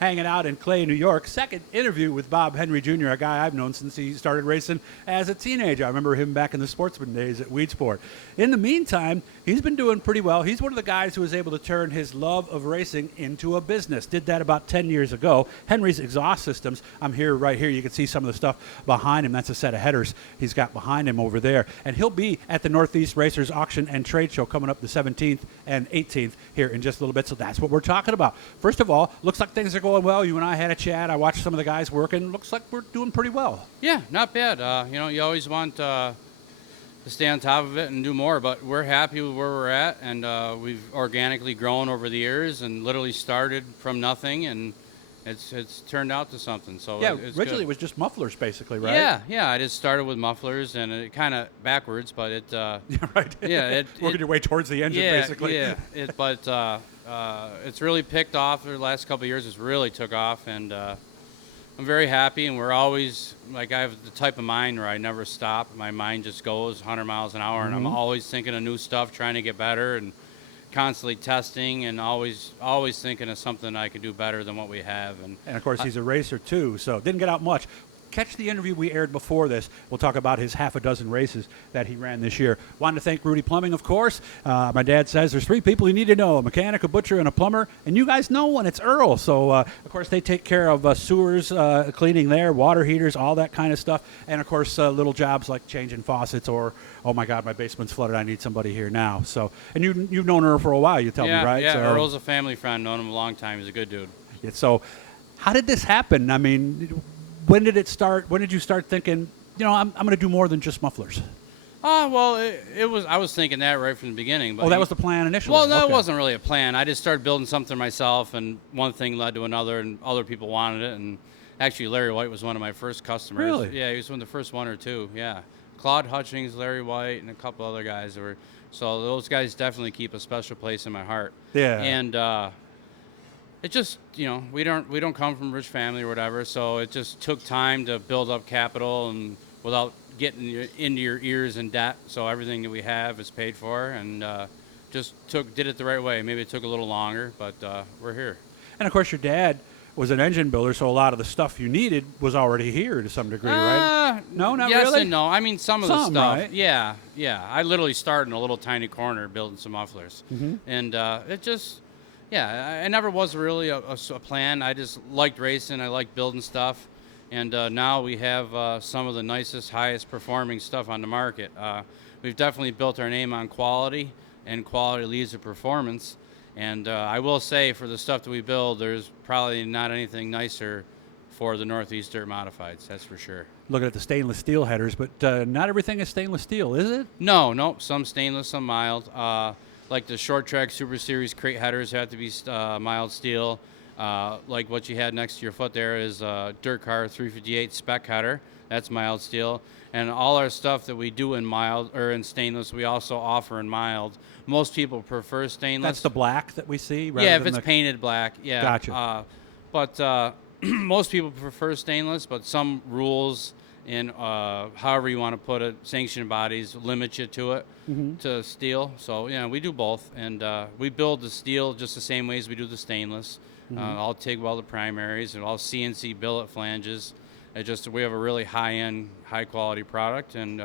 hanging out in Clay, New York. Second interview with Bob Henry Jr., a guy I've known since he started racing as a teenager. I remember him back in the sportsman days at Weed Sport. In the meantime, he's been doing pretty well. He's one of the guys who was able to turn his love of racing into a business. Did that about 10 years ago. Henry's Exhaust Systems. I'm here, right here. You can see some of the stuff behind him. That's a set of headers he's got behind him over there. And he'll be at the Northeast Racers Auction and Trade Show coming up the 17th and 18th here in just a little bit. So that's what we're talking about. First of all, looks like things are going well. You and I had a chat. I watched some of the guys working. Looks like we're doing pretty well. Yeah, not bad. You always want to stay on top of it and do more, but we're happy with where we're at, and we've organically grown over the years and literally started from nothing, and it's turned out to something. So yeah, it's originally good. it was just mufflers, basically, right? Yeah. I just started with mufflers, and it kind of backwards, but it. Yeah, right. Yeah, working your way towards the engine, basically. Yeah, but it's really picked off. The last couple of years, it's really took off, and I'm very happy. And we're always I have the type of mind where I never stop. My mind just goes 100 miles an hour, and I'm always thinking of new stuff, trying to get better, and constantly testing, and always thinking of something I could do better than what we have. And of course, he's a racer too, so didn't get out much. Catch the interview we aired before this. We'll talk about his half a dozen races that he ran this year. Wanted to thank Rudy Plumbing, of course. My dad says there's 3 people you need to know: a mechanic, a butcher, and a plumber. And you guys know one. It's Earl. So, of course, they take care of sewers, cleaning there, water heaters, all that kind of stuff. And, of course, little jobs like changing faucets or, oh, my God, my basement's flooded. I need somebody here now. So, and you've known Earl for a while, you tell me, right? Yeah, so, Earl's a family friend. Known him a long time. He's a good dude. Yeah, so how did this happen? I mean, when did it start? When did you start thinking, I'm going to do more than just mufflers? Well, it was. I was thinking that right from the beginning. But that was the plan initially? Well, no, Okay. It wasn't really a plan. I just started building something myself, and one thing led to another, and other people wanted it. And actually, Larry White was one of my first customers. Really? Yeah, he was one of the first 1 or 2. Yeah, Claude Hutchings, Larry White, and a couple other guys were. So those guys definitely keep a special place in my heart. Yeah. And it just, we don't come from a rich family or whatever, so it just took time to build up capital and without getting into your ears in debt. So everything that we have is paid for, and did it the right way. Maybe it took a little longer, but we're here. And of course, your dad was an engine builder, so a lot of the stuff you needed was already here to some degree, right? No, not yes really. Yes and no. I mean, some of the stuff. Right? Yeah. I literally started in a little tiny corner building some mufflers, and it just. Yeah, I never was really a plan. I just liked racing. I liked building stuff. And now we have some of the nicest, highest performing stuff on the market. We've definitely built our name on quality, and quality leads to performance. And I will say, for the stuff that we build, there's probably not anything nicer for the Northeast Dirt Modifieds, that's for sure. Looking at the stainless steel headers, but not everything is stainless steel, is it? No. Some stainless, some mild. Like the short track Super Series crate headers have to be mild steel. Like what you had next to your foot there is Dirt Car 358 spec header. That's mild steel. And all our stuff that we do in mild or in stainless, we also offer in mild. Most people prefer stainless. That's the black that we see? Yeah, if it's painted black. Yeah. Gotcha. But most people prefer stainless, but some rules in however you want to put it, sanctioned bodies limit you to it, to steel. So, we do both. And we build the steel just the same way as we do the stainless. All TIG welded primaries and all CNC billet flanges. We have a really high-end, high-quality product, and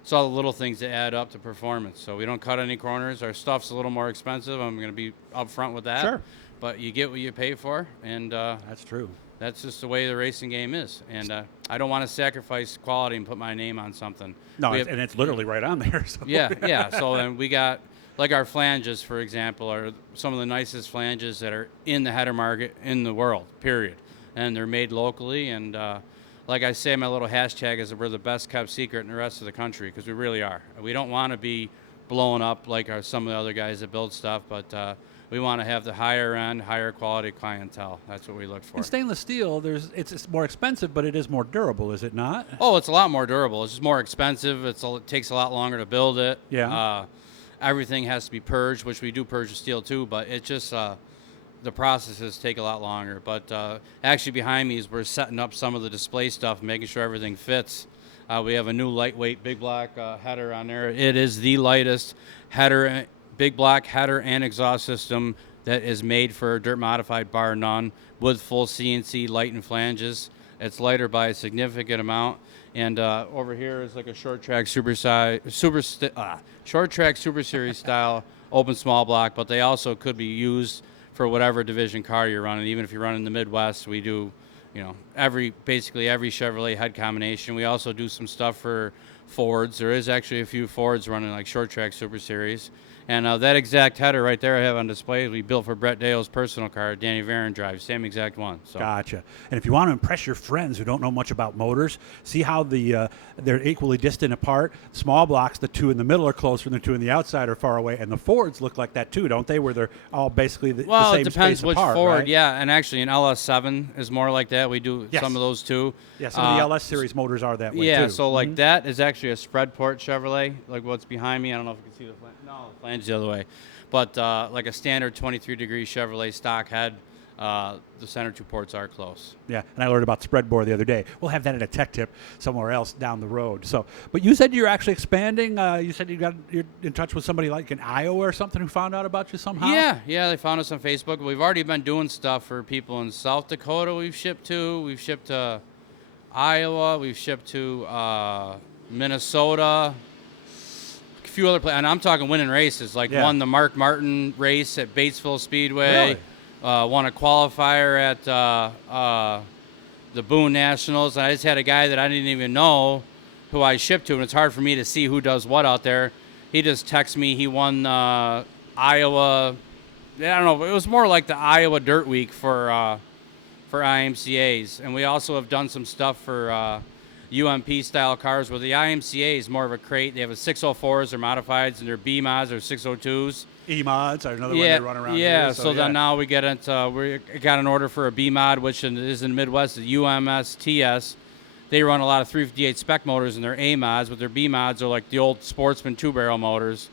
it's all the little things that add up to performance. So we don't cut any corners. Our stuff's a little more expensive. I'm going to be upfront with that. Sure. But you get what you pay for, and that's true. That's just the way the racing game is. And I don't want to sacrifice quality and put my name on something. No, and it's literally right on there. So. Yeah. So then we got, like our flanges, for example, are some of the nicest flanges that are in the header market in the world, period. And they're made locally. And like I say, my little hashtag is that we're the best kept secret in the rest of the country, because we really are. We don't want to be blowing up like some of the other guys that build stuff, but we want to have the higher end, higher quality clientele. That's what we look for. In stainless steel, it's more expensive, but it is more durable, is it not? Oh, it's a lot more durable. It's just more expensive. It takes a lot longer to build it. Yeah. Everything has to be purged, which we do purge the steel too, but it just the processes take a lot longer. But actually behind me is we're setting up some of the display stuff, making sure everything fits. We have a new lightweight big block header on there. It is the lightest header, big block header and exhaust system that is made for dirt modified, bar none, with full CNC light and flanges. It's lighter by a significant amount. And over here is like a short track Super Series style open small block, but they also could be used for whatever division car you're running. Even if you're running the Midwest, we do, basically every Chevrolet head combination. We also do some stuff for Fords. There is actually a few Fords running like short track Super Series. And that exact header right there I have on display we built for Brett Dale's personal car. Danny Varon drives, same exact one. So. Gotcha. And if you want to impress your friends who don't know much about motors, see how they're equally distant apart. Small blocks, the two in the middle are closer, and the two in the outside are far away. And the Fords look like that too, don't they? Where they're all basically the same space apart. Well, it depends which Ford. Right? Yeah, and actually an LS7 is more like that. We do some of those too. Yeah, some of the LS series motors are that way too. Yeah, so like that is actually a spread port Chevrolet, like what's behind me. I don't know if you can see the flange. No, the flange is the other way. But like a standard 23-degree Chevrolet stock head, the center two ports are close. Yeah, and I learned about spread bore the other day. We'll have that at a tech tip somewhere else down the road. So, but you said you're actually expanding. You said you're in touch with somebody like in Iowa or something who found out about you somehow? Yeah, they found us on Facebook. We've already been doing stuff for people in South Dakota we've shipped to. We've shipped to Iowa. We've shipped to Minnesota. Few other places, and I'm talking winning races. Won the Mark Martin race at Batesville Speedway, really? Won a qualifier at the Boone Nationals. And I just had a guy that I didn't even know who I shipped to, and it's hard for me to see who does what out there. He just texted me he won Iowa. I don't know. It was more like the Iowa Dirt Week for IMCAs, and we also have done some stuff for. UMP style cars where the IMCA is more of a crate. They have a 604s or modifieds and their B mods or 602s. E mods are another one they run around here. Yeah, so then now we got an order for a B mod, which is in the Midwest, the UMSTS. They run a lot of 358 spec motors in their A mods, but their B mods are like the old Sportsman 2-barrel motors.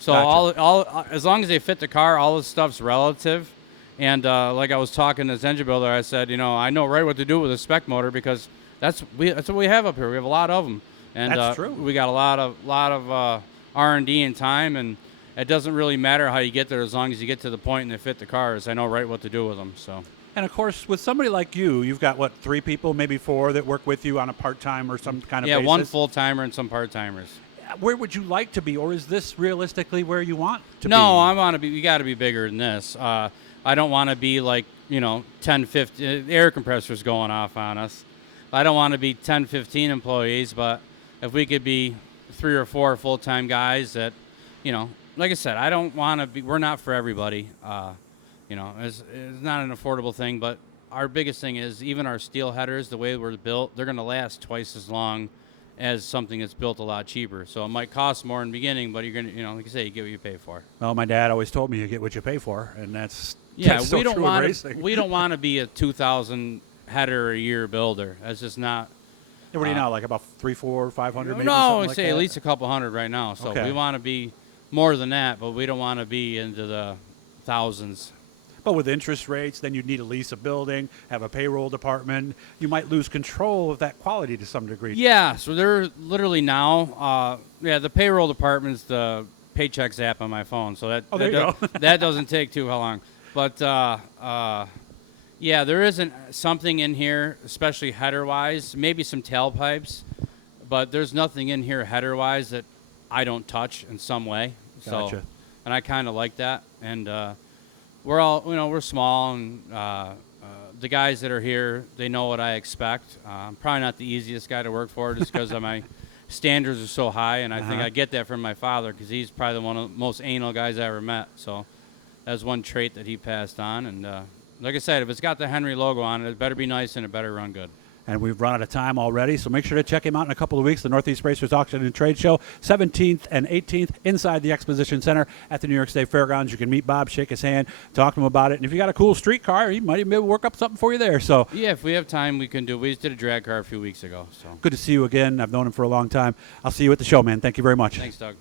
So gotcha. all as long as they fit the car, all this stuff's relative. And like I was talking to this engine builder, I said, I know right what to do with a spec motor because that's what we have up here. We have a lot of them, and that's true. We got a lot of R&D and time, and it doesn't really matter how you get there as long as you get to the point and they fit the cars. I know right what to do with them. So. And of course, with somebody like you've got 3 people, maybe 4 that work with you on a part-time or some kind of basis. Yeah, 1 full-timer and some part-timers. Where would you like to be, or is this realistically where you want to be? No, I want to be. We got to be bigger than this. I don't want to be like 10, 15 air compressors going off on us. I don't want to be 10, 15 employees, but if we could be 3 or 4 full-time guys that, like I said, I don't want to be, we're not for everybody. It's not an affordable thing, but our biggest thing is even our steel headers, the way we're built, they're going to last twice as long as something that's built a lot cheaper. So it might cost more in the beginning, but you're going to, like I say, you get what you pay for. Well, my dad always told me you get what you pay for, and that's we so don't true want in racing. We don't want to be a 2,000 header a year builder. That's just not. What do you know? Like about 300, 400, 500, maybe? No, we say like at least a couple hundred right now. So we want to be more than that, but we don't want to be into the thousands. But with interest rates, then you'd need to lease a building, have a payroll department. You might lose control of that quality to some degree. Yeah, so they're literally now. The payroll department's the Paychecks app on my phone, so that doesn't take too long. But there isn't something in here, especially header-wise, maybe some tailpipes, but there's nothing in here header-wise that I don't touch in some way. Gotcha. So, and I kind of like that. And we're all, we're small, and the guys that are here, they know what I expect. I'm probably not the easiest guy to work for just because of my standards are so high, and I think I get that from my father because he's probably one of the most anal guys I ever met. So that's one trait that he passed on. And like I said, if it's got the Henry logo on it, it better be nice and it better run good. And we've run out of time already, so make sure to check him out in a couple of weeks. The Northeast Racers Auction and Trade Show, 17th and 18th, inside the Exposition Center at the New York State Fairgrounds. You can meet Bob, shake his hand, talk to him about it. And if you got a cool street car, he might even be able to work up something for you there. So yeah, if we have time, we can do. We just did a drag car a few weeks ago. So good to see you again. I've known him for a long time. I'll see you at the show, man. Thank you very much. Thanks, Doug.